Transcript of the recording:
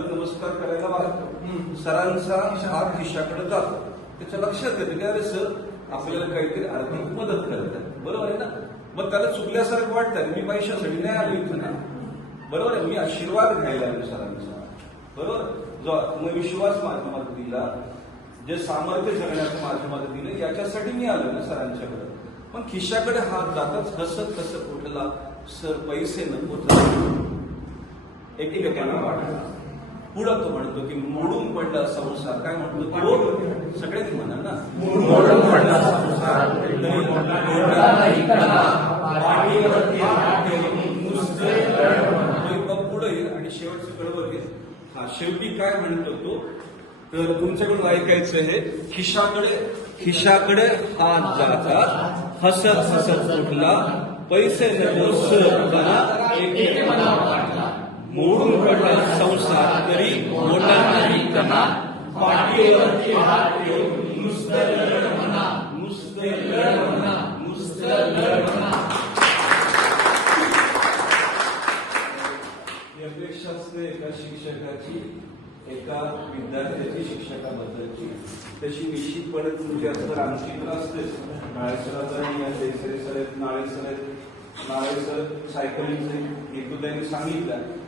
दंडवत नमस्कार करायला वागतो, सरांचा हात खिशाकडे जातो. त्याच्या लक्षात येतं की अरे सर आपल्याला काहीतरी आर्थिक मदत करतात, बरोबर आहे ना. मग त्याला चुकल्यासारखं वाटतं, मी पैशासाठी नाही आलो इथं ना, बरोबर आहे, मी आशीर्वाद घ्यायला आलो सरांचा, बरोबर. जो मग विश्वास माझ्या मदतीला, जे सामर्थ्य जगण्याचं माझ्या मदतीला, याच्यासाठी मी आलो ना सरांच्याकडे. पण खिशाकडे हात जाताच हसत हसत उठला, सर पैसे नको तर एकेकांना वाटलं. पुढं तो म्हणतो की मोडून पडला संसार. काय म्हणतो तो? सगळ्यांनी म्हणा ना, मोडून पडला संसार, पुढे आणि शेवटचं कळवं घे. हा शेवटी काय म्हणतो तो, तर तुमच्याकडून ऐकायचं हे, खिशाकडे हात जातात हसत हसत उठला, पैसे नको सर मला वाटला, मोडून पडला संसार तरी मोडला नाही कणा, पाठीवरती हात ठेवून नुसतं लढ म्हणा, नुसतं लढ म्हणा, नुसतं लढ म्हणा. ही अपेक्षा असते एका शिक्षकाची, एका विद्यार्थ्याची शिक्षकाबद्दलची. तशी निश्चितपणे तुमची असं आमची तर असतेच. नाळे सर आहेत, नाळे सर सायकलिंगचे हेतू त्यांनी सांगितलं.